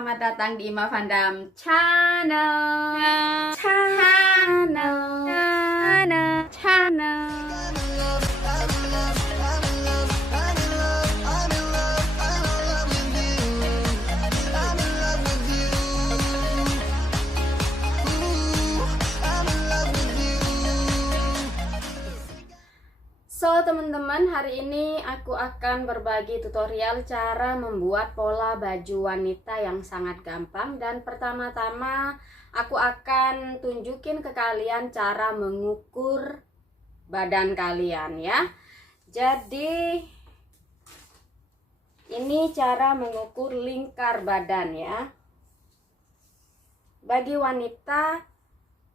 selamat datang di Ima Fandam Channel. Channel. So teman-teman, hari ini aku akan berbagi tutorial cara membuat pola baju wanita yang sangat gampang. Dan pertama-tama aku akan tunjukin ke kalian cara mengukur badan kalian ya. Jadi ini cara mengukur lingkar badan ya. Bagi wanita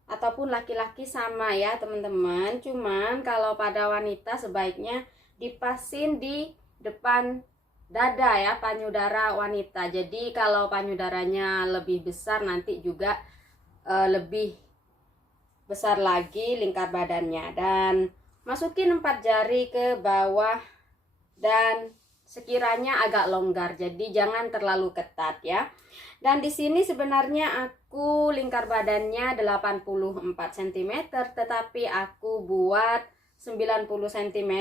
ataupun laki-laki sama ya teman-teman, cuman kalau pada wanita sebaiknya dipasin di depan dada ya, payudara wanita. Jadi kalau payudaranya lebih besar nanti juga lebih besar lagi lingkar badannya. Dan masukin 4 jari ke bawah dan sekiranya agak longgar, jadi jangan terlalu ketat ya. Dan di sini sebenarnya aku lingkar badannya 84 cm, tetapi aku buat 90 cm,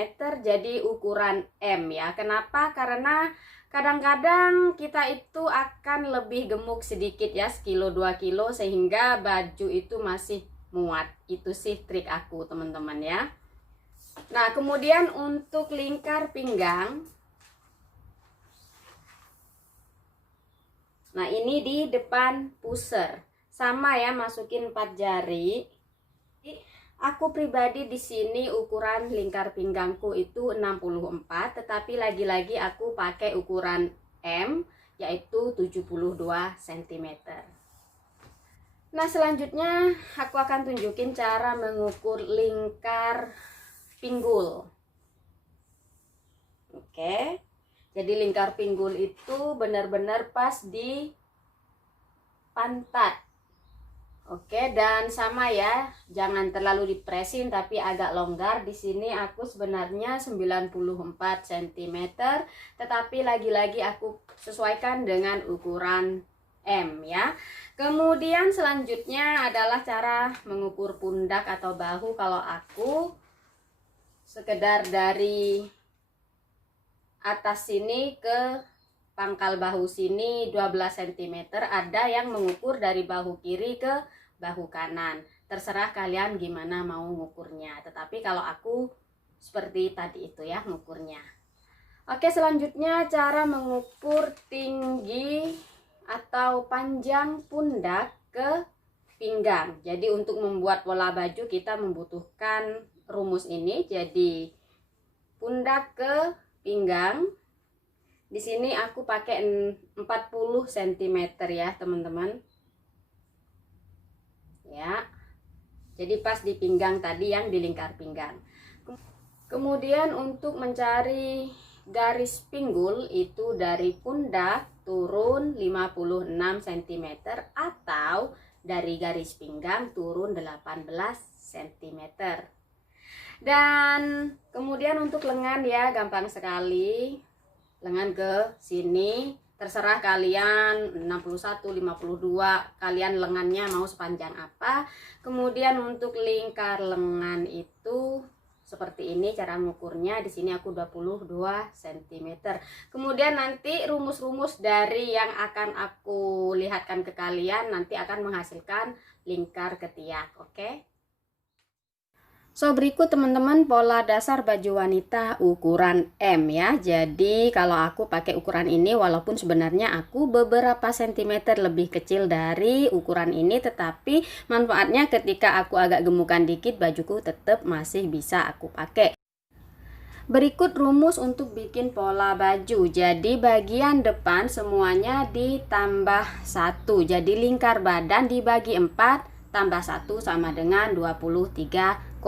jadi ukuran M ya. Kenapa? Karena kadang-kadang kita itu akan lebih gemuk sedikit ya, sekilo 2 kilo, sehingga baju itu masih muat. Itu sih trik aku teman-teman ya. Nah kemudian untuk lingkar pinggang, nah ini di depan pusar sama ya, masukin 4 jari. Aku pribadi di sini ukuran lingkar pinggangku itu 64, tetapi lagi-lagi aku pakai ukuran M yaitu 72 cm. Nah selanjutnya aku akan tunjukin cara mengukur lingkar pinggul. Oke. Jadi lingkar pinggul itu benar-benar pas di pantat. Oke, dan sama ya, jangan terlalu dipresin tapi agak longgar. Di sini aku sebenarnya 94 cm, tetapi lagi-lagi aku sesuaikan dengan ukuran M ya. Kemudian selanjutnya adalah cara mengukur pundak atau bahu. Kalau aku sekedar dari atas sini ke pangkal bahu sini 12 cm. Ada yang mengukur dari bahu kiri ke bahu kanan. Terserah kalian gimana mau ngukurnya. Tetapi kalau aku seperti tadi itu ya ngukurnya. Oke, selanjutnya cara mengukur tinggi atau panjang pundak ke pinggang. Jadi untuk membuat pola baju kita membutuhkan rumus ini. Jadi pundak ke pinggang, di sini aku pakai 40 cm ya teman-teman ya. Jadi pas di pinggang tadi yang di lingkar pinggang. Kemudian untuk mencari garis pinggul itu dari pundak turun 56 cm atau dari garis pinggang turun 18 cm. Dan kemudian untuk lengan ya, gampang sekali. Lengan ke sini, terserah kalian 61, 52, kalian lengannya mau sepanjang apa. Kemudian untuk lingkar lengan itu seperti ini cara mengukurnya. Di sini aku 22 cm. Kemudian nanti rumus-rumus dari yang akan aku lihatkan ke kalian nanti akan menghasilkan lingkar ketiak, oke? So berikut teman-teman pola dasar baju wanita ukuran M ya. Jadi kalau aku pakai ukuran ini, walaupun sebenarnya aku beberapa sentimeter lebih kecil dari ukuran ini, tetapi manfaatnya ketika aku agak gemukan dikit, bajuku tetap masih bisa aku pakai. Berikut rumus untuk bikin pola baju. Jadi bagian depan semuanya ditambah 1. Jadi lingkar badan dibagi 4 tambah 1 sama dengan 23,5.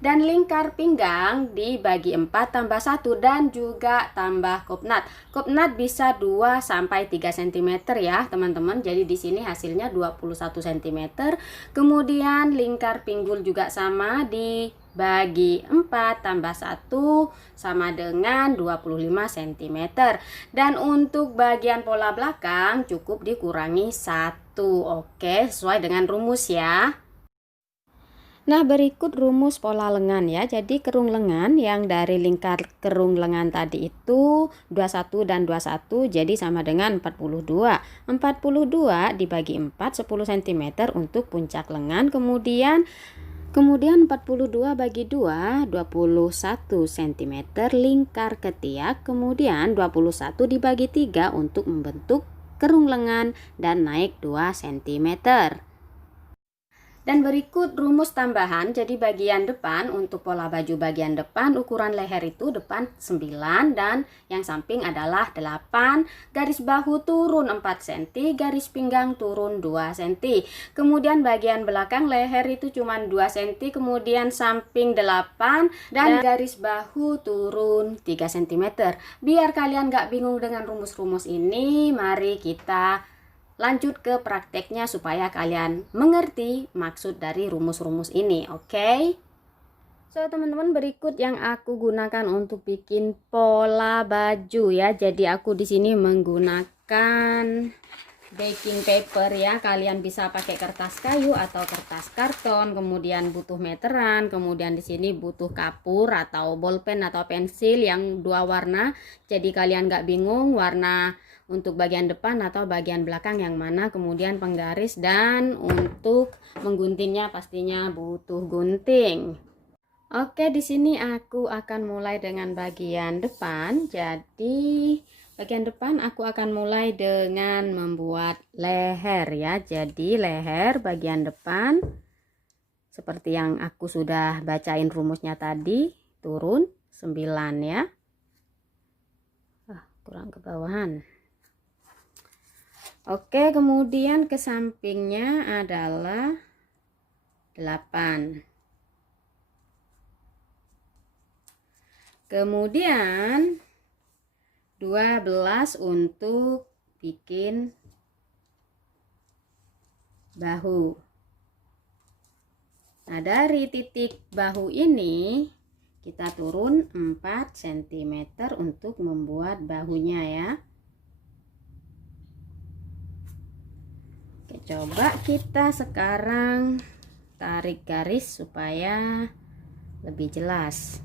Dan lingkar pinggang dibagi 4 tambah 1 dan juga tambah kopnat. Kopnat bisa 2 sampai 3 cm ya, teman-teman. Jadi di sini hasilnya 21 cm. Kemudian lingkar pinggul juga sama di bagi 4 tambah 1 sama dengan 25 cm. Dan untuk bagian pola belakang cukup dikurangi 1. Oke, sesuai dengan rumus ya. Nah, berikut rumus pola lengan ya. Jadi kerung lengan yang dari lingkar kerung lengan tadi itu 21 dan 21 jadi sama dengan 42. 42 dibagi 4 10 cm untuk puncak lengan. Kemudian 42 bagi 2 21 cm lingkar ketiak. Kemudian 21 dibagi 3 untuk membentuk kerung lengan dan naik 2 cm. Dan berikut rumus tambahan. Jadi bagian depan untuk pola baju bagian depan ukuran leher itu depan 9 dan yang samping adalah 8. Garis bahu turun 4 cm, garis pinggang turun 2 cm. Kemudian bagian belakang leher itu cuma 2 cm, kemudian samping 8 dan garis bahu turun 3 cm. Biar kalian gak bingung dengan rumus-rumus ini, mari kita lanjut ke prakteknya supaya kalian mengerti maksud dari rumus-rumus ini, oke? So, teman-teman, berikut yang aku gunakan untuk bikin pola baju ya. Jadi aku di sini menggunakan baking paper ya. Kalian bisa pakai kertas kayu atau kertas karton. Kemudian butuh meteran. Kemudian di sini butuh kapur atau bolpen atau pensil yang 2 warna. Jadi kalian nggak bingung warna untuk bagian depan atau bagian belakang yang mana. Kemudian penggaris, dan untuk mengguntingnya pastinya butuh gunting. Oke, di sini aku akan mulai dengan bagian depan. Jadi bagian depan aku akan mulai dengan membuat leher ya. Jadi leher bagian depan seperti yang aku sudah bacain rumusnya tadi, turun 9 ya. Kurang ke bawahan. Oke, kemudian ke sampingnya adalah 8. Kemudian 12 untuk bikin bahu. Nah, dari titik bahu ini kita turun 4 cm untuk membuat bahunya ya. Oke, coba kita sekarang tarik garis supaya lebih jelas.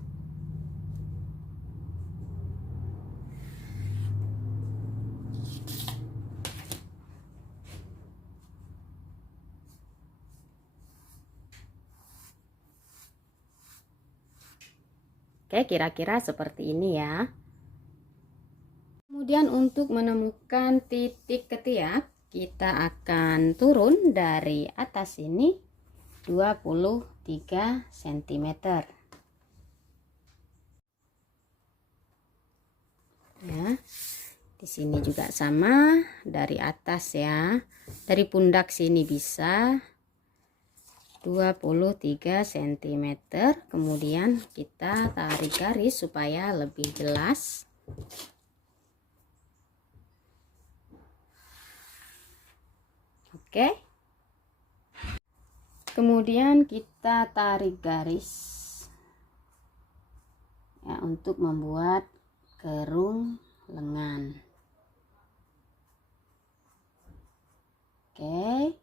Oke, kira-kira seperti ini ya. Kemudian untuk menemukan titik ketiak, kita akan turun dari atas ini 23 cm. Ya. Di sini juga sama, dari atas ya. Dari pundak sini bisa 23 cm. Kemudian kita tarik garis supaya lebih jelas. Oke. Kemudian kita tarik garis ya untuk membuat kerung lengan. Oke.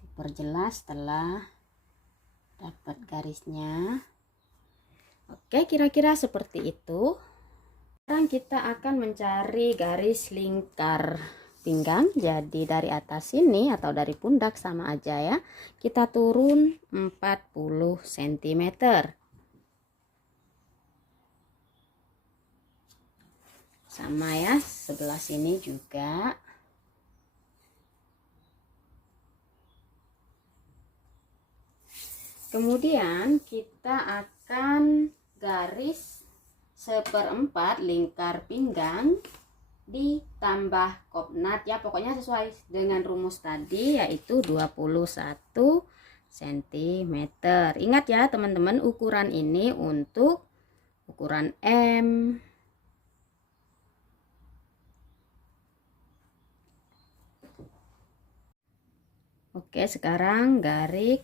Diperjelas setelah dapat garisnya. Oke, kira-kira seperti itu. Sekarang kita akan mencari garis lingkar pinggang. Jadi dari atas sini atau dari pundak sama aja ya. Kita turun 40 cm. Sama ya, sebelah sini juga. Kemudian kita akan garis 1/4 lingkar pinggang ditambah kopnat ya, pokoknya sesuai dengan rumus tadi yaitu 21 cm. Ingat ya teman-teman, ukuran ini untuk ukuran M. Oke, sekarang garis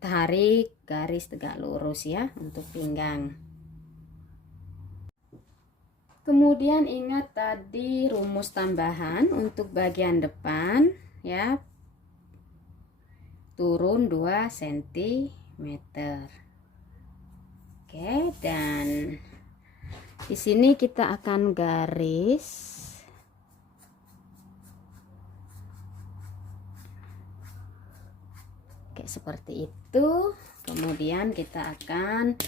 tarik garis tegak lurus ya untuk pinggang. Kemudian ingat tadi rumus tambahan untuk bagian depan ya, turun 2 cm. Oke, dan di sini kita akan garis kayak seperti itu. Kemudian kita akan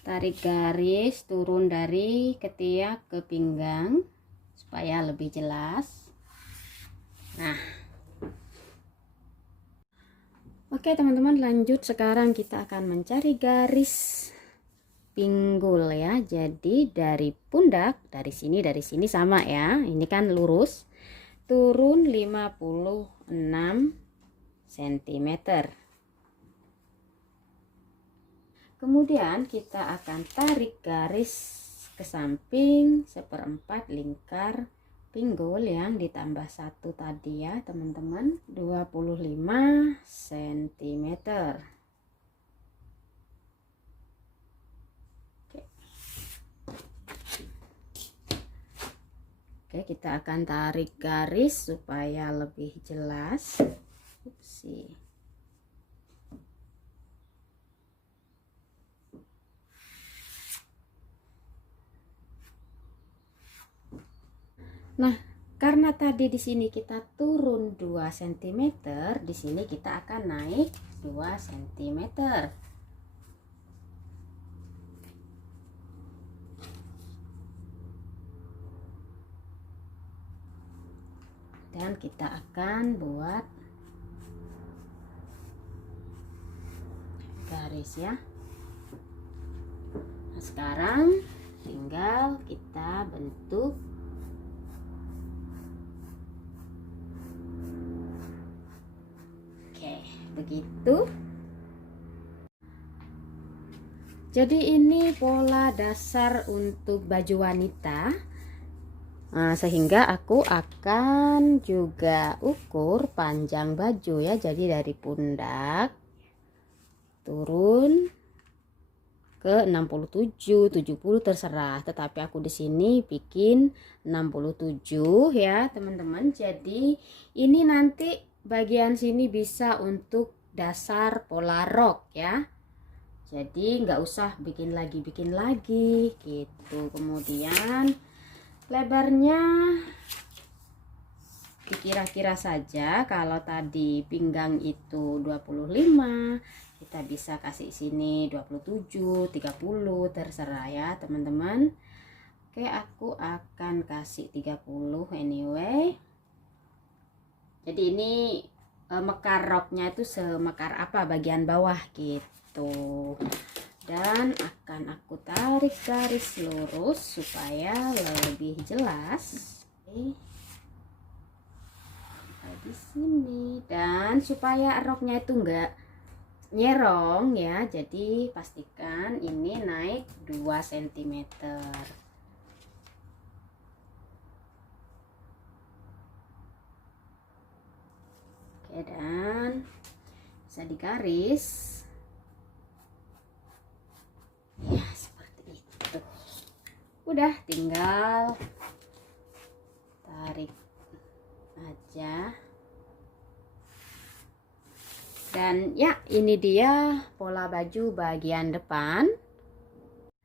tarik garis turun dari ketiak ke pinggang supaya lebih jelas. Nah, oke teman-teman, lanjut. Sekarang kita akan mencari garis pinggul ya. Jadi dari pundak, dari sini sama ya. Ini kan lurus, turun 56 cm. Kemudian kita akan tarik garis ke samping 1/4 lingkar pinggul yang ditambah 1 tadi ya teman-teman, 25 cm. Oke, kita akan tarik garis supaya lebih jelas. Upsi. Nah, karena tadi di sini kita turun 2 cm, di sini kita akan naik 2 cm. Dan kita akan buat garis ya. Nah, sekarang tinggal kita bentuk begitu. Jadi ini pola dasar untuk baju wanita. Nah, sehingga aku akan juga ukur panjang baju ya. Jadi dari pundak turun ke 67, 70 terserah. Tetapi aku di sini bikin 67 ya, teman-teman. Jadi ini nanti bagian sini bisa untuk dasar pola rok ya. Jadi nggak usah bikin lagi gitu. Kemudian lebarnya dikira-kira saja. Kalau tadi pinggang itu 25, kita bisa kasih sini 27, 30 terserah ya teman-teman. Oke, aku akan kasih 30 anyway. Jadi ini mekar roknya itu semekar apa bagian bawah gitu. Dan akan aku tarik garis lurus supaya lebih jelas. Oke. Di sini, dan supaya roknya itu enggak nyerong ya, jadi pastikan ini naik 2 cm. Oke, dan bisa digaris ya seperti itu. Udah tinggal tarik aja. Dan ya, ini dia pola baju bagian depan.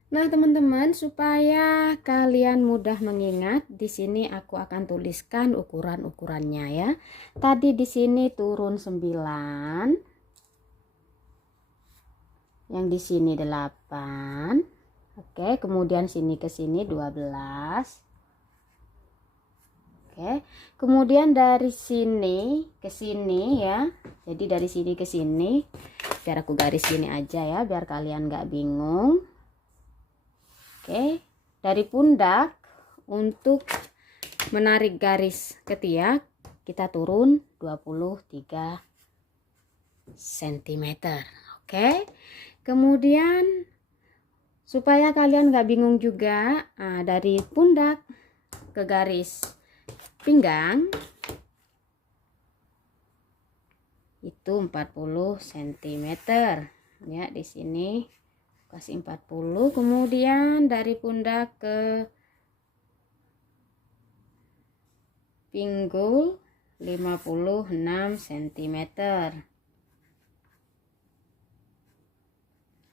Nah, teman-teman, supaya kalian mudah mengingat, di sini aku akan tuliskan ukuran-ukurannya ya. Tadi di sini turun 9. Yang di sini 8. Oke, kemudian sini ke sini 12. Oke, kemudian dari sini ke sini ya. Jadi dari sini ke sini, biar aku garis gini aja ya, biar kalian nggak bingung. Oke, dari pundak untuk menarik garis ketiak kita turun 23 cm. Oke, kemudian supaya kalian nggak bingung juga, dari pundak ke garis pinggang itu 40 cm ya. Di sini kasih 40. Kemudian dari pundak ke pinggul 56 cm.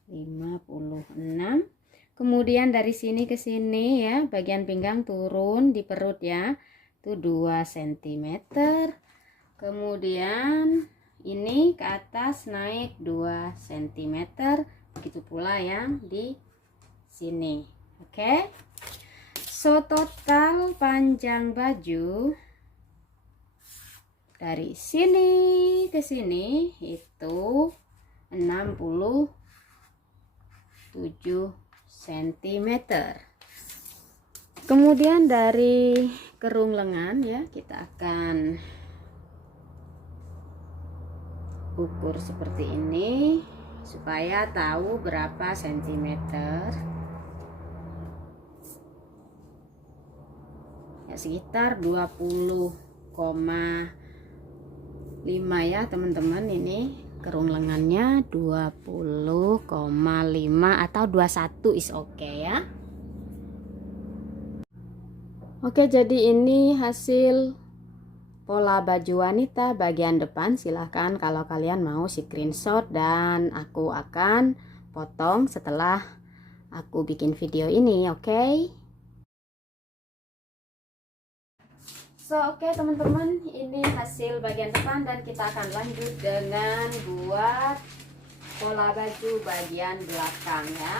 56. Kemudian dari sini ke sini ya, bagian pinggang turun di perut ya, itu 2 cm. Kemudian ini ke atas naik 2 cm. Begitu pula yang di sini. Oke. So total panjang baju dari sini ke sini itu 67 cm. Kemudian dari kerung lengan ya, kita akan ukur seperti ini supaya tahu berapa sentimeter. Ya, sekitar 20,5 ya teman-teman. Ini kerung lengannya 20,5 atau 21 is okay ya. Oke, jadi ini hasil pola baju wanita bagian depan. Silahkan kalau kalian mau screenshot dan aku akan potong setelah aku bikin video ini, oke? Oke teman-teman, ini hasil bagian depan dan kita akan lanjut dengan buat pola baju bagian belakang ya.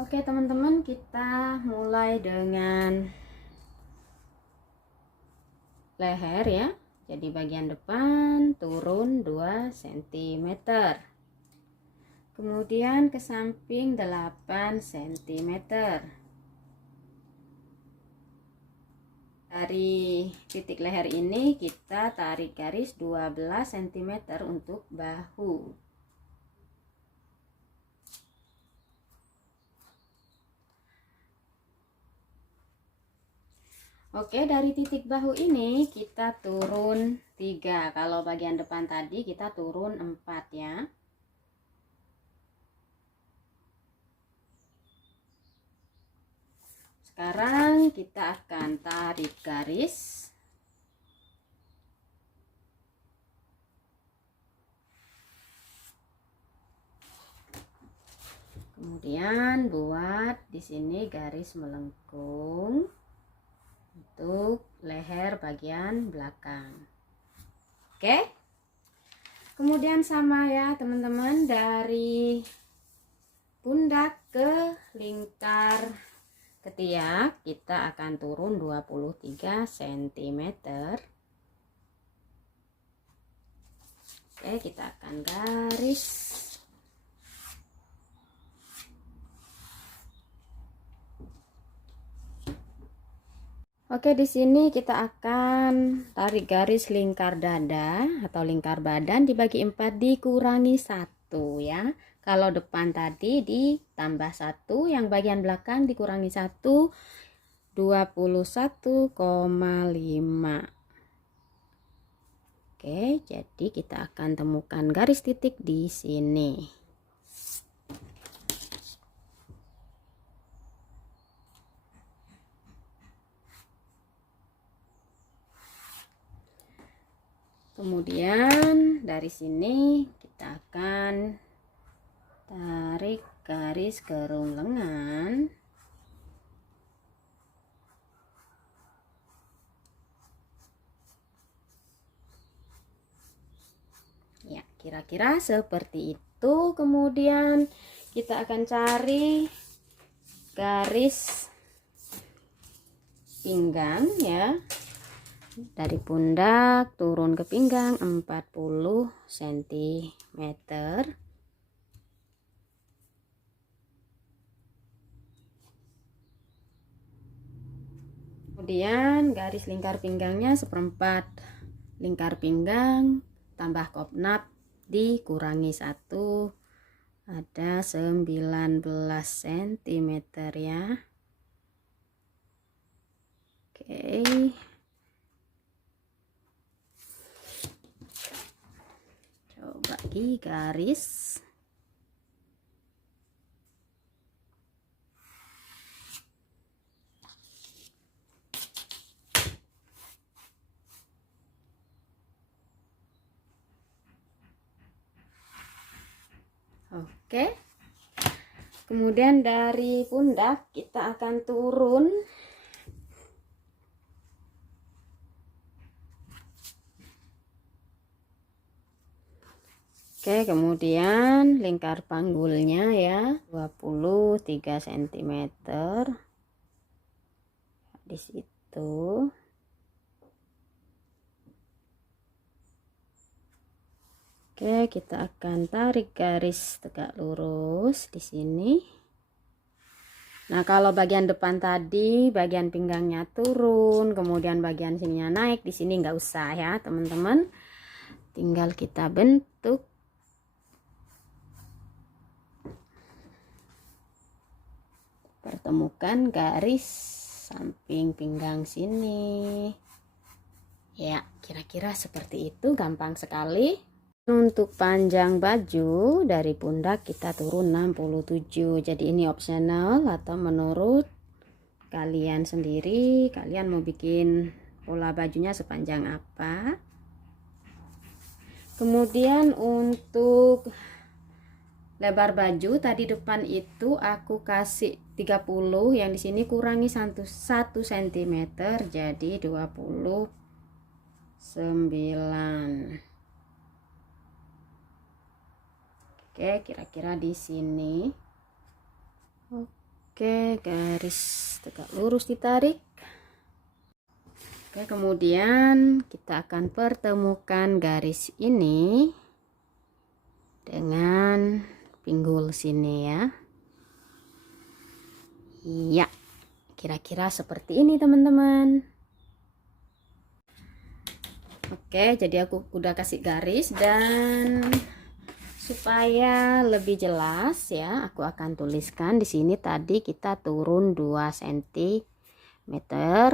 Oke teman-teman, kita mulai dengan leher ya. Jadi bagian depan turun 2 cm. Kemudian ke samping 8 cm. Dari titik leher ini kita tarik garis 12 cm untuk bahu. Oke, dari titik bahu ini kita turun 3. Kalau bagian depan tadi kita turun 4 ya. Sekarang kita akan tarik garis. Kemudian buat di sini garis melengkung untuk leher bagian belakang. Oke. Kemudian sama ya teman-teman, dari pundak ke lingkar ketiak kita akan turun 23 cm. Oke, kita akan garis. Oke, di sini kita akan tarik garis lingkar dada atau lingkar badan dibagi 4 dikurangi 1 ya. Kalau depan tadi ditambah 1, yang bagian belakang dikurangi 1, 21,5. Oke, jadi kita akan temukan garis titik di sini. Kemudian dari sini kita akan tarik garis kerung lengan. Ya, kira-kira seperti itu. Kemudian kita akan cari garis pinggang ya. Dari pundak turun ke pinggang 40 cm. Kemudian garis lingkar pinggangnya 1/4 lingkar pinggang tambah kopnap dikurangi 1, ada 19 cm ya. Oke. lagi garis. Oke. Kemudian dari pundak kita akan turun Oke, kemudian lingkar panggulnya ya 23 cm di situ. Oke, kita akan tarik garis tegak lurus di sini. Nah, kalau bagian depan tadi bagian pinggangnya turun, kemudian bagian sininya naik, di sini nggak usah ya teman-teman. Tinggal kita bentuk. Pertemukan garis samping pinggang sini. Ya, kira-kira seperti itu, gampang sekali. Untuk panjang baju dari pundak kita turun 67. Jadi ini opsional atau menurut kalian sendiri, kalian mau bikin pola bajunya sepanjang apa. Kemudian untuk lebar baju tadi depan itu aku kasih 30, yang di sini kurangi 1 cm jadi 29. Oke, kira-kira di sini. Oke, garis tegak lurus ditarik. Oke, kemudian kita akan pertemukan garis ini dengan pinggul sini ya. Iya, kira-kira seperti ini teman-teman. Oke, jadi aku udah kasih garis, dan supaya lebih jelas ya, aku akan tuliskan di sini tadi kita turun 2 cm.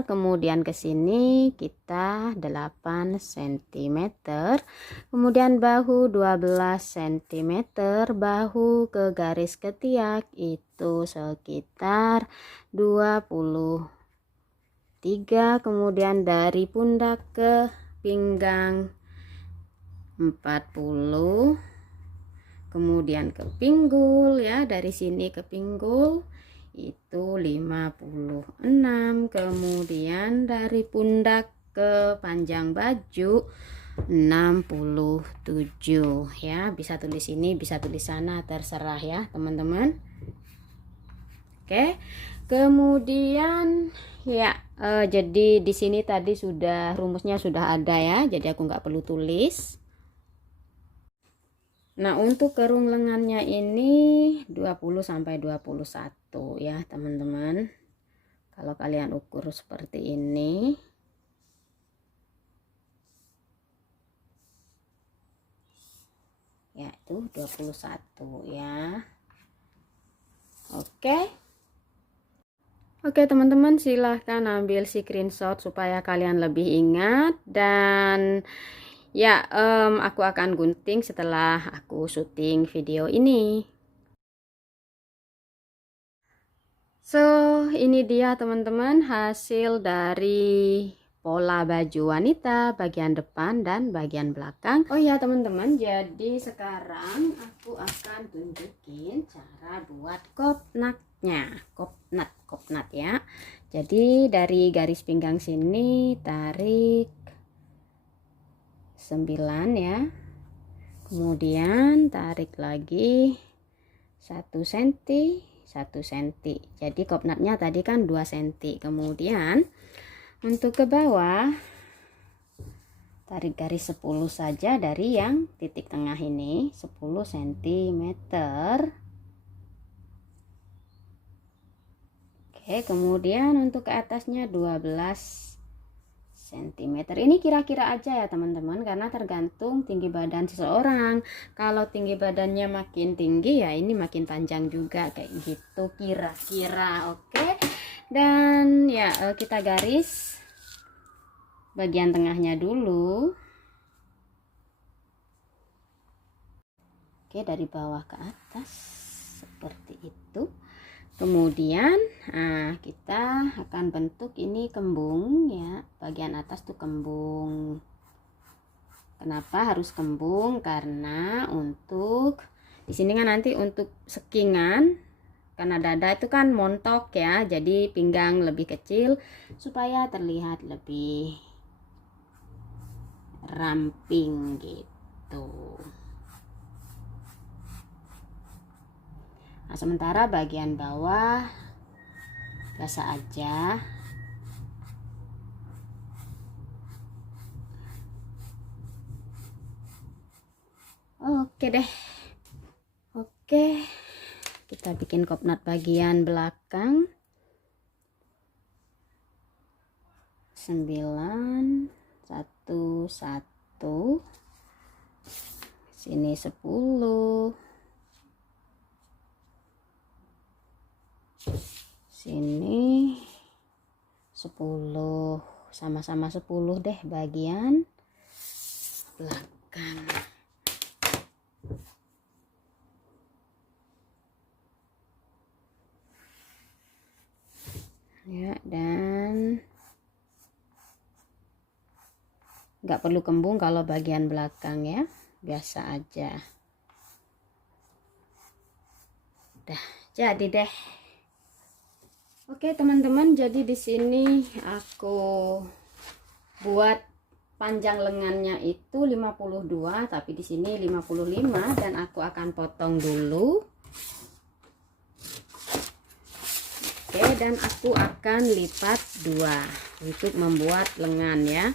Kemudian ke sini kita 8 cm. Kemudian bahu 12 cm, bahu ke garis ketiak itu sekitar 23. Kemudian dari pundak ke pinggang 40. Kemudian ke pinggul ya, dari sini ke pinggul itu 56. Kemudian dari pundak ke panjang baju 67 ya. Bisa tulis ini, bisa tulis sana, terserah ya teman-teman. Oke, kemudian ya jadi di sini tadi sudah rumusnya sudah ada ya, jadi aku nggak perlu tulis. Nah, untuk kerung lengannya ini 20 sampai 21 ya, teman-teman. Kalau kalian ukur seperti ini. Ya, itu 21 ya. Oke. Oke, teman-teman, silahkan ambil screenshot supaya kalian lebih ingat, dan ya, aku akan gunting setelah aku syuting video ini. So, ini dia teman-teman hasil dari pola baju wanita bagian depan dan bagian belakang. Oh ya teman-teman, jadi sekarang aku akan tunjukin cara buat kopnatnya. Kopnat ya. Jadi dari garis pinggang sini tarik 9 ya, kemudian tarik lagi 1 cm 1 cm, jadi kopnatnya tadi kan 2 cm. Kemudian untuk ke bawah tarik garis 10 saja dari yang titik tengah ini, 10 cm. Oke, kemudian untuk ke atasnya 12 cm. Ini kira-kira aja ya teman-teman, karena tergantung tinggi badan seseorang. Kalau tinggi badannya makin tinggi ya ini makin panjang juga, kayak gitu kira-kira. Oke, dan ya kita garis bagian tengahnya dulu. Oke, dari bawah ke atas seperti itu. Kemudian kita akan bentuk ini kembung ya, bagian atas tuh kembung. Kenapa harus kembung? Karena untuk di sini kan nanti untuk sekingan, karena dada itu kan montok ya, jadi pinggang lebih kecil supaya terlihat lebih ramping gitu. Nah, sementara bagian bawah biasa aja. Oke deh. Oke, kita bikin kopnat bagian belakang. 9 1 1, sini 10, sini 10, sama-sama 10 deh bagian belakang. Ya, dan nggak perlu kembung kalau bagian belakang ya, biasa aja. Udah jadi deh. Oke teman-teman, jadi di sini aku buat panjang lengannya itu 52, tapi di sini 55 dan aku akan potong dulu. Oke, dan aku akan lipat 2 untuk membuat lengan ya.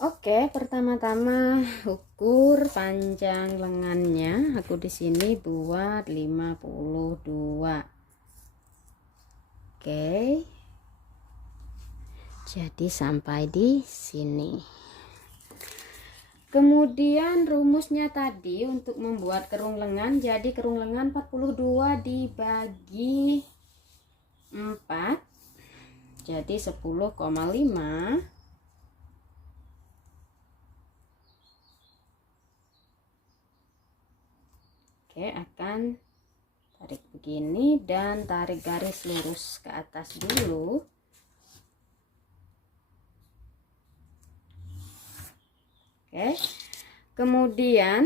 Oke, pertama-tama ukur panjang lengannya. Aku di sini buat 52. Oke. Jadi sampai di sini. Kemudian rumusnya tadi untuk membuat kerung lengan, jadi kerung lengan 42 dibagi 4. Jadi 10,5. Oke, akan tarik begini dan tarik garis lurus ke atas dulu. Oke, kemudian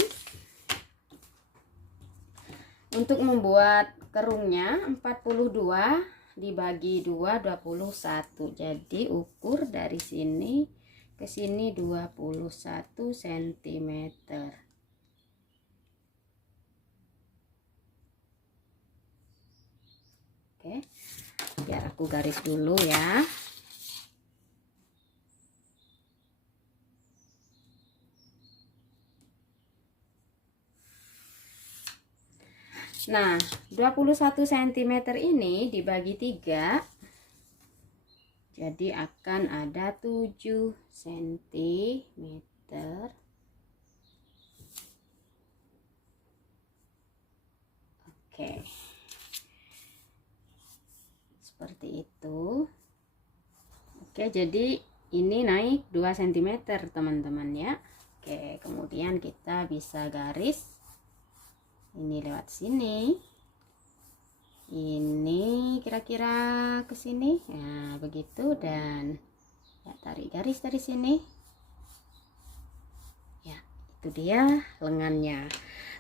untuk membuat kerungnya 42 dibagi 2, 21. Jadi ukur dari sini ke sini 21 cm. Oke, biar aku garis dulu ya. Nah, 21 cm ini dibagi 3, jadi akan ada 7 cm. Oke, seperti itu. Oke, jadi ini naik 2 cm teman-teman ya. Oke, kemudian kita bisa garis ini lewat sini, ini kira-kira ke sini ya, begitu, dan ya, tarik garis dari sini ya, itu dia lengannya.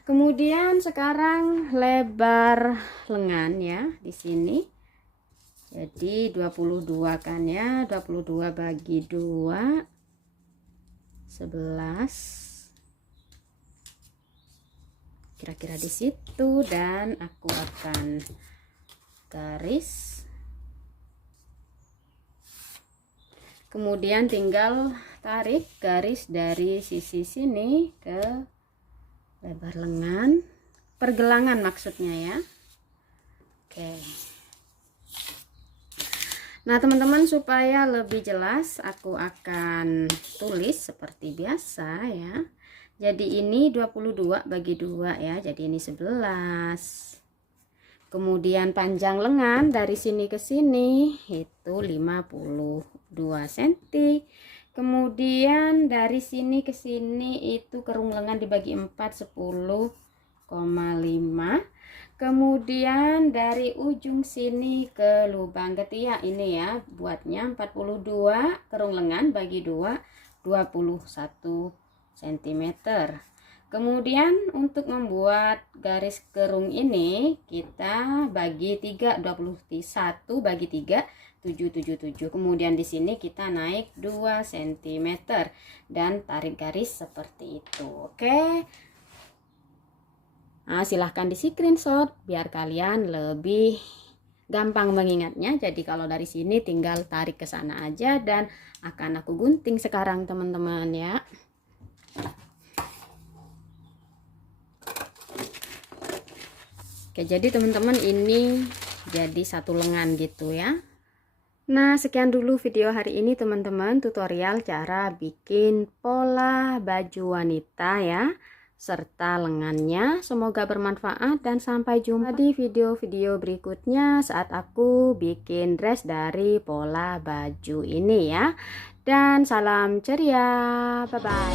Kemudian sekarang lebar lengan ya di sini, jadi 22 kan ya, 22 bagi 2 11, kira-kira di situ, dan aku akan garis. Kemudian tinggal tarik garis dari sisi sini ke lebar lengan, pergelangan maksudnya ya. Oke. Nah teman-teman, supaya lebih jelas aku akan tulis seperti biasa ya. Jadi ini 22 bagi 2 ya, jadi ini 11. Kemudian panjang lengan dari sini ke sini itu 52 cm. Kemudian dari sini ke sini itu kerung lengan dibagi 4, 10,5 Kemudian dari ujung sini ke lubang ketiak ini ya, buatnya 42 kerung lengan bagi 2, 21 cm. Kemudian untuk membuat garis kerung ini kita bagi 3, 21 bagi 3, 777. Kemudian di sini kita naik 2 cm dan tarik garis seperti itu. Oke. Nah, silahkan di screenshot biar kalian lebih gampang mengingatnya. Jadi kalau dari sini tinggal tarik ke sana aja dan akan aku gunting sekarang teman-teman ya. Oke, jadi teman-teman ini jadi satu lengan gitu ya. Nah, sekian dulu video hari ini teman-teman, tutorial cara bikin pola baju wanita ya, serta lengannya. Semoga bermanfaat dan sampai jumpa di video-video berikutnya saat aku bikin dress dari pola baju ini ya. Dan salam ceria, bye-bye.